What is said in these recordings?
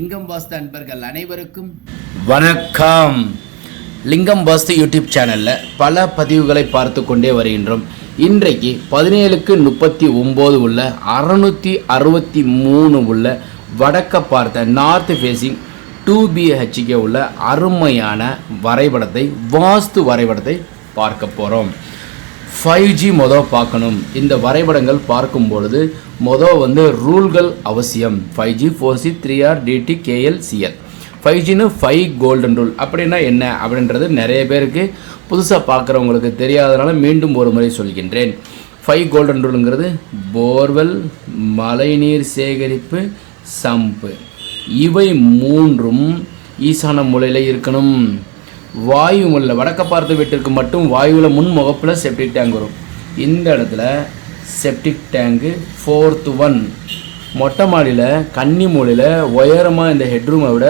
லிங்கம் வாஸ்து அன்பர்கள் அனைவருக்கும் வணக்கம். லிங்கம் வாஸ்து யூடியூப் சேனலில் பல பதிவுகளை பார்த்து கொண்டே வருகின்றோம். இன்றைக்கு 17'39 உள்ள 663 உள்ள வடக்க பார்த்த நார்த் ஃபேஸிங் 2BHK உள்ள அருமையான வரைபடத்தை வாஸ்து வரைபடத்தை பார்க்க போகிறோம். 5G மொதல் பார்க்கணும். இந்த வரைபடங்கள் பார்க்கும் பொழுது மொதல் ரூல்கள் அவசியம். 5G 4C 3R DT KL CL 5Gன்னு 5 golden rule அப்படின்னா என்ன அப்படின்றது நிறைய பேருக்கு புதுசாக பார்க்குறவங்களுக்கு தெரியாதனால மீண்டும் ஒரு முறை சொல்கின்றேன். 5 கோல்டன் ரூலுங்கிறது போர்வெல், மழைநீர் சேகரிப்பு, சம்பு, இவை மூன்றும் ஈசான மூலையில் இருக்கணும். வாயு மூலையில் வடக்க பார்த்த வீட்டிற்கு மட்டும் வாயுவில் முன் முகப்பில் செப்டிக் டேங்க் வரும். இந்த இடத்துல செப்டிக் டேங்கு 4th 1 மொட்டை மாடியில் கன்னி மூலையில் உயரமாக இந்த ஹெட்ரூமை விட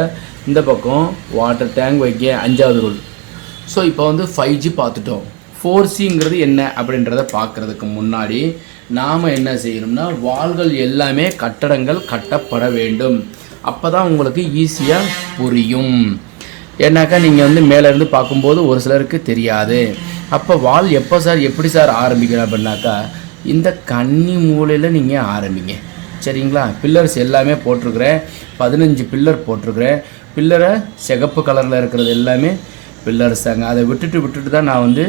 இந்த பக்கம் வாட்டர் டேங்க் வைக்க 5வது ரூல். ஸோ இப்போ 5G பார்த்துட்டோம். 4Cங்கிறது என்ன அப்படின்றத பார்க்குறதுக்கு முன்னாடி நாம் என்ன செய்யணும்னா வால்கள் எல்லாமே கட்டடங்கள் கட்டப்பட வேண்டும். அப்போ தான் உங்களுக்கு ஈஸியாக புரியும். ஏன்னாக்கா நீங்கள் மேலேருந்து பார்க்கும்போது ஒரு சிலருக்கு தெரியாது. அப்போ வால் எப்போ சார் எப்படி சார் ஆரம்பிக்கணும் அப்படின்னாக்கா இந்த கன்னி மூலையில் நீங்கள் ஆரம்பிங்க. சரிங்களா? பில்லர்ஸ் எல்லாமே போட்டிருக்கிறேன். 15 பில்லர் போட்டிருக்கிறேன். பில்லரை சிகப்பு கலரில் இருக்கிறது எல்லாமே பில்லர்ஸ் தாங்க. அதை விட்டுட்டு தான் நான்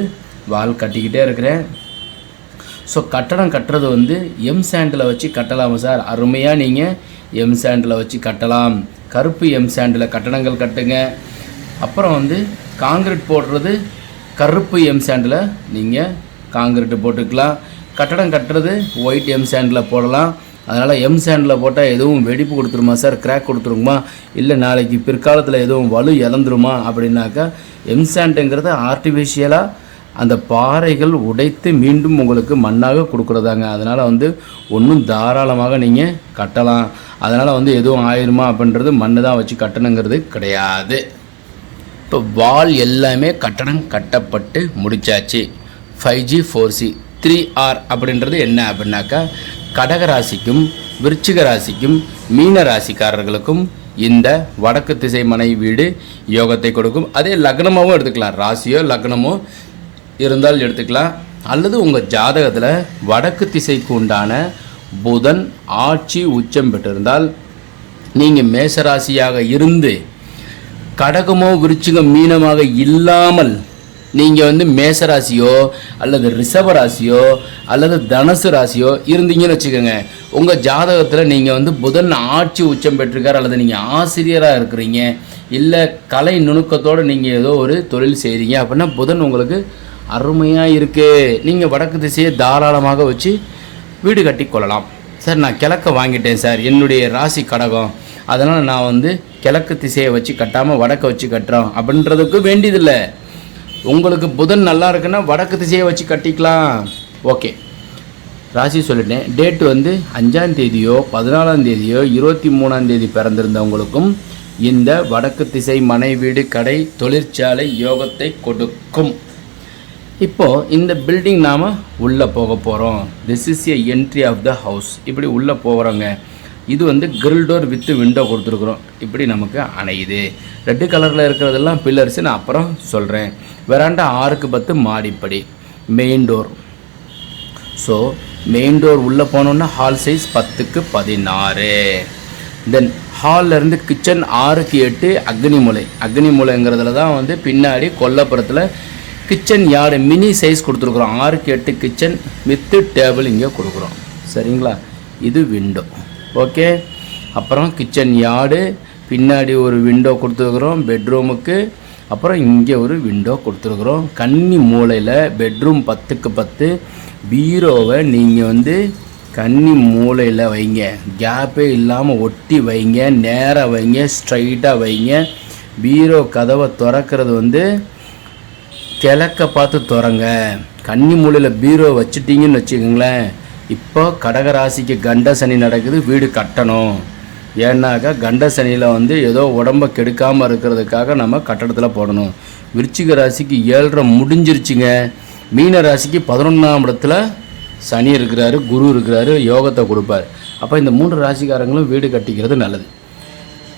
வால் கட்டிக்கிட்டே இருக்கிறேன். ஸோ கட்டடம் கட்டுறது எம் சாண்டில் வச்சு கட்டலாமா சார்? அருமையாக நீங்கள் எம் சாண்டில் வச்சு கட்டலாம். கருப்பு எம் சாண்டில் கட்டடங்கள் கட்டுங்க. அப்புறம் காங்கிரீட் போடுறது கருப்பு எம் சாண்டில் நீங்கள் காங்கிரீட்டு போட்டுக்கலாம். கட்டடம் கட்டுறது ஒயிட் எம் சாண்டில் போடலாம். அதனால் எம் சாண்டில் போட்டால் எதுவும் வெடிப்பு கொடுத்துருமா சார், கிராக் கொடுத்துருமா, இல்லை நாளைக்கு பிற்காலத்தில் எதுவும் வலு இழந்துருமா அப்படின்னாக்கா எம் சாண்டுங்கிறது ஆர்டிஃபிஷியலாக அந்த பாறைகள் உடைத்து மீண்டும் உங்களுக்கு மண்ணாக கொடுக்குறதாங்க. அதனால் ஒன்றும் தாராளமாக நீங்கள் கட்டலாம். அதனால் எதுவும் ஆயிருமா அப்படின்றது மண்ணு தான் வச்சு கட்டணுங்கிறது கிடையாது. இப்போ வால் எல்லாமே கட்டடம் கட்டப்பட்டு முடித்தாச்சு. 5G 4C 3R அப்படின்றது என்ன அப்படின்னாக்கா கடகராசிக்கும் விருச்சிக ராசிக்கும் மீன ராசிக்காரர்களுக்கும் இந்த வடக்கு திசை மனை வீடு யோகத்தை கொடுக்கும். அதே லக்னமாகவும் எடுத்துக்கலாம். ராசியோ லக்னமோ இருந்தால் எடுத்துக்கலாம். அல்லது உங்கள் ஜாதகத்தில் வடக்கு திசைக்கு உண்டான புதன் ஆட்சி உச்சம் பெற்றிருந்தால் நீங்கள் மேசராசியாக இருந்து கடகமோ விருச்சிகம் மீனமாக இல்லாமல் நீங்கள் மேசராசியோ அல்லது ரிஷபராசியோ அல்லது தனுசு ராசியோ இருந்தீங்கன்னு வச்சுக்கோங்க. உங்கள் ஜாதகத்தில் நீங்கள் புதன் ஆட்சி உச்சம் பெற்றிருக்கார், அல்லது நீங்கள் ஆசிரியராக இருக்கிறீங்க, இல்லை கலை நுணுக்கத்தோடு நீங்கள் ஏதோ ஒரு தொழில் செய்கிறீங்க அப்படின்னா புதன் உங்களுக்கு அருமையாக இருக்குது. நீங்கள் வடக்கு திசையை தாராளமாக வச்சு வீடு கட்டி கொள்ளலாம். சார் நான் கிழக்க வாங்கிட்டேன் சார், என்னுடைய ராசி கடகம், அதனால் நான் கிழக்கு திசையை வச்சு கட்டாமல் வடக்கை வச்சு கட்டுறோம் அப்படின்றதுக்கு வேண்டியதில்லை. உங்களுக்கு புதன் நல்லா இருக்குன்னா வடக்கு திசையை வச்சு கட்டிக்கலாம். ஓகே, ராசி சொல்லிட்டேன். டேட்டு 5ஆம் தேதியோ 14ஆம் தேதியோ 23ஆம் தேதி பிறந்திருந்தவங்களுக்கும் இந்த வடக்கு திசை மனை வீடு கடை தொழிற்சாலை யோகத்தை கொடுக்கும். இப்போது இந்த பில்டிங் நாம் உள்ளே போக போகிறோம். This is a entry of the house. இப்படி உள்ளே போகிறோங்க. இது கிரில் டோர் வித்து விண்டோ கொடுத்துருக்குறோம். இப்படி நமக்கு அணையுது. ரெட்டு கலரில் இருக்கிறதெல்லாம் பில்லர்ஸு நான் அப்புறம் சொல்கிறேன். வெராண்டா 6க்கு 10 மாடிப்படி. Main door. So main door உள்ளே போனோன்னா ஹால் சைஸ் 10க்கு 16. தென் ஹால்லேருந்து கிச்சன் 6க்கு 8 அக்னிமூலை. அக்னிமூலைங்கிறதுல தான் பின்னாடி கொல்லப்புறத்தில் கிச்சன் யார்டு மினி சைஸ் கொடுத்துருக்குறோம். 6க்கு 8 கிச்சன் வித்து டேபிள் இங்கே கொடுக்குறோம். சரிங்களா? இது விண்டோ. ஓகே, அப்புறம் கிச்சன் யார்டு பின்னாடி ஒரு விண்டோ கொடுத்துருக்குறோம் பெட்ரூமுக்கு. அப்புறம் இங்கே ஒரு விண்டோ கொடுத்துருக்குறோம். கன்னி மூலையில் பெட்ரூம் 10க்கு 10. பீரோவை நீங்கள் கன்னி மூலையில் வைங்க. கேப்பே இல்லாமல் ஒட்டி வைங்க, நேராக வைங்க, ஸ்ட்ரைட்டாக வைங்க. பீரோ கதவை திறக்கிறது கிழக்க பார்த்து திறங்க. கன்னி மூலையில் பீரோ வச்சுட்டிங்கன்னு வச்சுக்கோங்களேன். இப்போ கடகராசிக்கு கண்ட சனி நடக்குது, வீடு கட்டணும். ஏன்னாக்கா கண்ட சனியில் ஏதோ உடம்பை கெடுக்காமல் இருக்கிறதுக்காக நம்ம கட்டடத்தில் போடணும். விருச்சிக ராசிக்கு 7.5 முடிஞ்சிருச்சுங்க. மீன ராசிக்கு 11ஆம் இடத்துல சனி இருக்கிறாரு, குரு இருக்கிறாரு, யோகத்தை கொடுப்பார். அப்போ இந்த 3 ராசிக்காரங்களும் வீடு கட்டிக்கிறது நல்லது.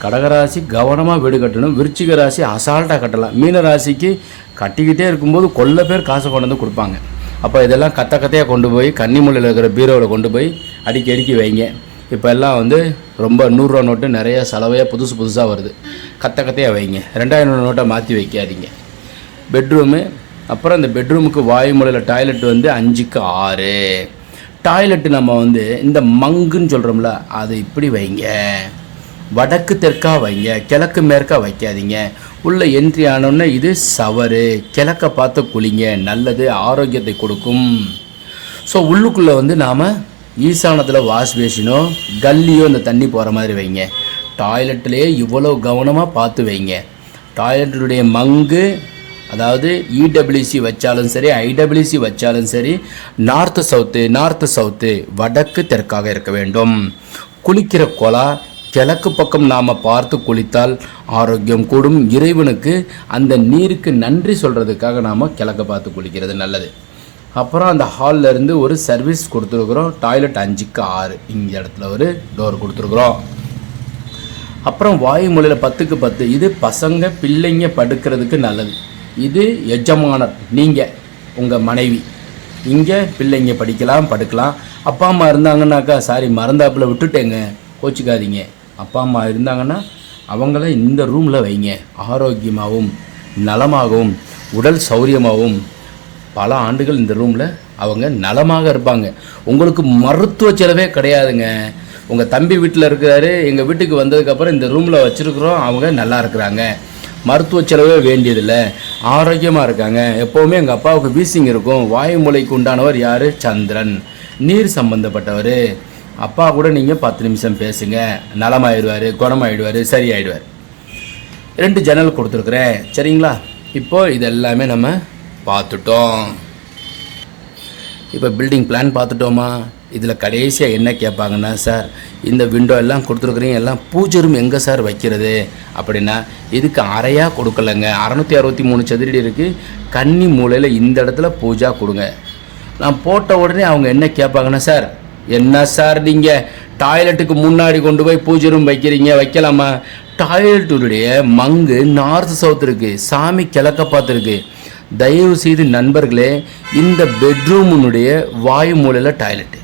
கடகராசி கவனமாக வீடு கட்டணும். விருச்சிக ராசி அசால்ட்டாக கட்டலாம். மீன ராசிக்கு கட்டிக்கிட்டே இருக்கும்போது கொள்ள பேர் காசை கொண்டு வந்து கொடுப்பாங்க. அப்போ இதெல்லாம் கத்தையாக கொண்டு போய் கன்னிமூலையில் இருக்கிற பீரோவில் கொண்டு போய் அடுக்கி வைங்க. இப்போ எல்லாம் வந்து ரொம்ப 100 ரூபா நோட்டு நிறைய செலவையாக புதுசாக வருது. கத்தையாக வைங்க. 2000 நோட்டை மாற்றி வைக்காதீங்க. பெட்ரூமு, அப்புறம் இந்த பெட்ரூமுக்கு வாயுமூலையில் டாய்லெட் வந்து 5க்கு 6. டாய்லெட்டு நம்ம வந்து இந்த மங்குன்னு சொல்கிறோம்ல, அதை இப்படி வைங்க. வடக்கு தெற்கா வைங்க, கிழக்கு மேற்கா வைக்காதீங்க. உள்ள என்ட்ரி ஆனோடனே இது சவறு, கிழக்க பார்த்து குளிங்க, நல்லது, ஆரோக்கியத்தை கொடுக்கும். ஸோ உள்ளுக்குள்ளே வந்து நாம் ஈசானத்தில் வாஷ் பேஷினோ கல்லியோ இந்த தண்ணி போகிற மாதிரி வைங்க. டாய்லெட்லேயே இவ்வளோ கவனமாக பார்த்து வைங்க. டாய்லெட்டுடைய மங்கு, அதாவது இடபிள்யூசி வச்சாலும் சரி, ஐடபிள்யூசி வச்சாலும் சரி, நார்த்து சவுத்து வடக்கு தெற்காக இருக்க வேண்டும். குளிக்கிற குழா கிழக்கு பக்கம் நாம் பார்த்து குளித்தால் ஆரோக்கியம் கூடும். இறைவனுக்கு அந்த நீருக்கு நன்றி சொல்கிறதுக்காக நாம் கிழக்க பார்த்து குளிக்கிறது நல்லது. அப்புறம் அந்த ஹாலில் இருந்து ஒரு சர்வீஸ் கொடுத்துருக்குறோம். டாய்லெட் 5க்கு 6 இந்த இடத்துல ஒரு டோர் கொடுத்துருக்குறோம். அப்புறம் வாயுமூலையில் 10க்கு 10. இது பசங்க பிள்ளைங்க படுக்கிறதுக்கு நல்லது. இது எஜமானர், நீங்கள் உங்கள் மனைவி, இங்கே பிள்ளைங்க படிக்கலாம் படுக்கலாம். அப்பா அம்மா இருந்தாங்கன்னாக்கா, சாரி மறந்தாப்பில் விட்டுட்டேங்க கோச்சிக்காதீங்க, அப்பா அம்மா இருந்தாங்கன்னா அவங்கள இந்த ரூமில் வைங்க. ஆரோக்கியமாகவும் நலமாகவும் உடல் சௌரியமாகவும் பல ஆண்டுகள் இந்த ரூமில் அவங்க நலமாக இருப்பாங்க. உங்களுக்கு மருத்துவ செலவே கிடையாதுங்க. உங்கள் தம்பி வீட்டில் இருக்கிறாரு, எங்கள் வீட்டுக்கு வந்ததுக்கப்புறம் இந்த ரூமில் வச்சுருக்குறோம், அவங்க நல்லா இருக்கிறாங்க, மருத்துவ செலவே வேண்டியதில்லை, ஆரோக்கியமாக இருக்காங்க. எப்போவுமே எங்கள் அப்பாவுக்கு வீசிங் இருக்கும். வாயுமூலைக்கு உண்டானவர் யார்? சந்திரன், நீர் சம்பந்தப்பட்டவர். அப்பா கூட நீங்கள் 10 நிமிஷம் பேசுங்க, நலமாயிடுவார், குணமாயிடுவார், சரியாயிடுவார். 2 ஜன்னல் கொடுத்துருக்குறேன், சரிங்களா? இப்போது இதெல்லாமே நம்ம பார்த்துட்டோம். இப்போ பில்டிங் பிளான் பார்த்துட்டோமா? இதில் கடைசியாக என்ன கேட்பாங்கன்னா, சார் இந்த விண்டோ எல்லாம் கொடுத்துருக்குறீங்க, எல்லாம் பூஜை ரூம் எங்கே சார் வைக்கிறது அப்படின்னா, இதுக்கு அறையாக கொடுக்கலங்க. 663 சதுரடி இருக்குது. கன்னி மூலையில் இந்த இடத்துல பூஜா கொடுங்க. நான் போட்ட உடனே அவங்க என்ன கேட்பாங்கன்னா, சார் என்ன சார் நீங்கள் டாய்லெட்டுக்கு முன்னாடி கொண்டு போய் பூஜை ரூம் வைக்கிறீங்க, வைக்கலாமா? டாய்லெட்டுடைய மங்கு நார்த்து சவுத் இருக்குது, சாமி கிழக்க பார்த்துருக்கு. தயவு செய்து நண்பர்களே, இந்த பெட்ரூமுனுடைய வாயு மூலையில் டாய்லெட்டு,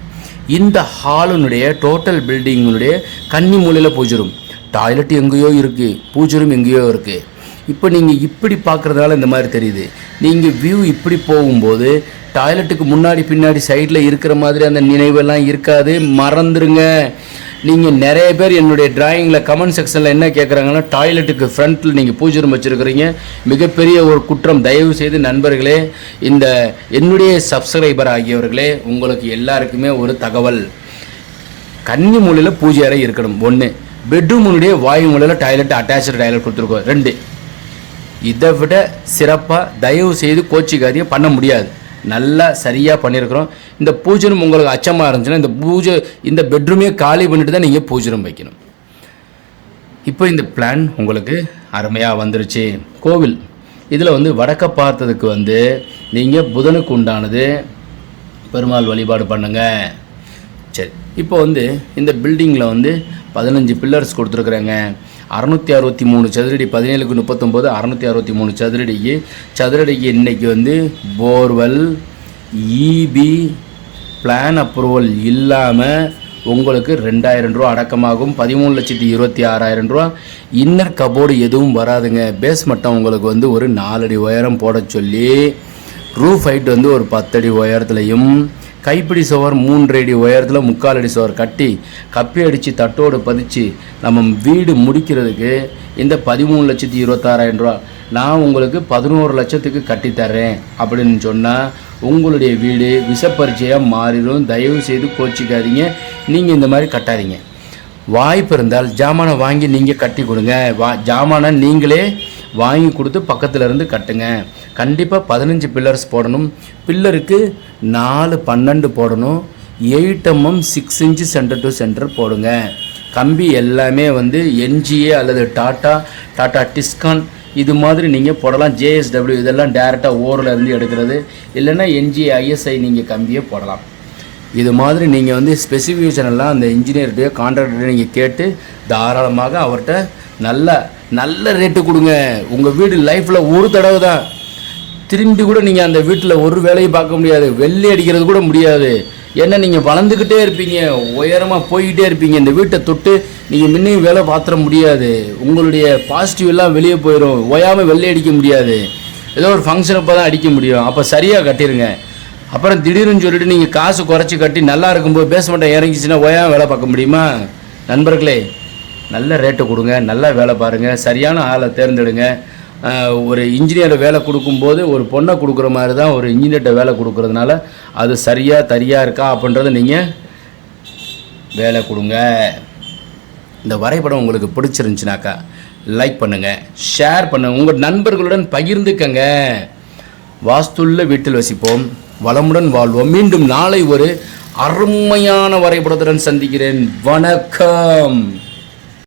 இந்த ஹாலுனுடைய டோட்டல் பில்டிங்குடைய கன்னி மூலையில் பூஜை ரூம், டாய்லெட் எங்கேயோ இருக்குது, பூஜை ரூம் எங்கேயோ இருக்குது. இப்போ நீங்கள் இப்படி பார்க்குறதுனால இந்த மாதிரி தெரியுது. நீங்கள் வியூ இப்படி போகும்போது டாய்லெட்டுக்கு முன்னாடி பின்னாடி சைடில் இருக்கிற மாதிரி அந்த நினைவெல்லாம் இருக்காது, மறந்துடுங்க. நீங்கள் நிறைய பேர் என்னுடைய டிராயிங்கில் கமெண்ட் செக்ஷனில் என்ன கேட்குறாங்கன்னா, டாய்லெட்டுக்கு ஃப்ரண்ட்டில் நீங்கள் பூஜை ரூம் வச்சுருக்கிறீங்க, மிகப்பெரிய ஒரு குற்றம். தயவு செய்து நண்பர்களே, இந்த என்னுடைய சப்ஸ்கிரைபர் ஆகியவர்களே, உங்களுக்கு எல்லாருக்குமே ஒரு தகவல். கன்னி மூலையில் பூஜை அறை இருக்கணும். 1, பெட்ரூமுடைய வாயு மூலையில் டாய்லெட் அட்டாச்சு டாய்லெட் கொடுத்துருக்கோம். 2, இதை விட சிறப்பாக தயவு செய்து கோச்சிக்காதியை பண்ண முடியாது. நல்லா சரியாக பண்ணியிருக்கிறோம். இந்த பூஜை ரூம் உங்களுக்கு அச்சமாக இருந்துச்சுன்னா இந்த பெட்ரூமே காலி பண்ணிட்டு தான் நீங்கள் பூஜை ரூம் வைக்கணும். இப்போ இந்த பிளான் உங்களுக்கு அருமையாக வந்துருச்சு. கோவில் இதில் வந்து வடக்க பார்த்ததுக்கு நீங்கள் புதனுக்கு உண்டானது பெருமாள் வழிபாடு பண்ணுங்க. சரி, இப்போ இந்த பில்டிங்கில் 15 பில்லர்ஸ் கொடுத்துருக்குறேங்க. 663 சதுரடி, 17க்கு 39, 663 சதுரடிக்கு இன்றைக்கி போர்வெல், இபி பிளான் அப்ரூவல் இல்லாமல் உங்களுக்கு 2000 ரூபா அடக்கமாகும். 13,26,000 ரூபா. இன்னர் கபோர்டு எதுவும் வராதுங்க. பேஸ் மட்டம் உங்களுக்கு ஒரு 4 அடி உயரம் போட சொல்லி, ரூஃப் ஹைட் ஒரு 10 அடி உயரத்துலையும், கைப்பிடி சுவர் 3 அடி உயரத்தில் 3/4 அடி சுவர் கட்டி கப்பி அடித்து தட்டோடு பதிச்சு நம்ம வீடு முடிக்கிறதுக்கு இந்த 13,26,000 ரூபா நான் உங்களுக்கு 11 லட்சத்துக்கு கட்டித்தர்றேன் அப்படின்னு சொன்னால் உங்களுடைய வீடு விஷப்பரிச்சையாக மாறிடும். தயவு செய்து கோச்சிக்காதீங்க, நீங்கள் இந்த மாதிரி கட்டாதீங்க. வாய்ப்பு இருந்தால் ஜாமானை வாங்கி நீங்கள் கட்டி கொடுங்க. ஜாமானை நீங்களே வாங்கி கொடுத்து பக்கத்தில் இருந்து கட்டுங்க. கண்டிப்பாக 15 பில்லர்ஸ் போடணும். பில்லருக்கு 4 12 போடணும். 8 mm 6 inch centre to centre போடுங்க. கம்பி எல்லாமே என்ஜிஏ அல்லது டாட்டா டிஸ்கான் இது மாதிரி நீங்கள் போடலாம். ஜேஎஸ்டபிள்யூ இதெல்லாம் டேரெக்டாக ஓரில் இருந்து எடுக்கிறது, இல்லைன்னா என்ஜிஏ ஐஎஸ்ஐ நீங்கள் கம்பியே போடலாம். இது மாதிரி நீங்கள் ஸ்பெசிஃபிகேஷன் எல்லாம் அந்த இன்ஜினியர்கிட்ட கான்ட்ராக்டர்கிட்ட நீங்கள் கேட்டு தாராளமாக அவர்கிட்ட நல்ல நல்ல ரேட்டு கொடுங்க. உங்கள் வீடு லைஃப்பில் ஒரு தடவை தான், திரும்பி கூட நீங்கள் அந்த வீட்டில் ஒரு வேலையும் பார்க்க முடியாது, வெள்ளை அடிக்கிறது கூட முடியாது. ஏன்னா நீங்கள் வளர்ந்துக்கிட்டே இருப்பீங்க, உயரமாக போய்கிட்டே இருப்பீங்க. இந்த வீட்டை தொட்டு நீங்கள் முன்னையும் வேலை பார்த்துட முடியாது. உங்களுடைய பாசிட்டிவ் எல்லாம் வெளியே போயிடும். ஓயாமல் வெள்ளை அடிக்க முடியாது. ஏதோ ஒரு ஃபங்க்ஷன் அப்போ தான் அடிக்க முடியும். அப்போ சரியாக கட்டிடுங்க. அப்புறம் திடீர்னு சொல்லிட்டு நீங்கள் காசு குறைச்சி கட்டி நல்லா இருக்கும்போது பேஸ்மெண்ட்டை இறங்கிச்சின்னா ஓயாமல் வேலை பார்க்க முடியுமா? நண்பர்களே, நல்ல ரேட்டு கொடுங்க, நல்லா வேலை பாருங்கள், சரியான ஆளை தேர்ந்தெடுங்க. ஒரு இன்ஜினியரை வேலை கொடுக்கும்போது ஒரு பொண்ணை கொடுக்குற மாதிரி தான் ஒரு இன்ஜினியர்கிட்ட வேலை கொடுக்குறதுனால அது சரியாக இருக்கா அப்படின்றத நீங்கள் வேலை கொடுங்க. இந்த வரைபடம் உங்களுக்கு பிடிச்சிருந்துச்சுனாக்கா லைக் பண்ணுங்கள், ஷேர் பண்ணுங்கள், உங்கள் நண்பர்களுடன் பகிர்ந்துக்கங்க. வாஸ்துள்ள வீட்டில் வசிப்போம், வளமுடன் வாழ்வோம். மீண்டும் நாளை ஒரு அருமையான வரைபடத்துடன் சந்திக்கிறேன். வணக்கம்.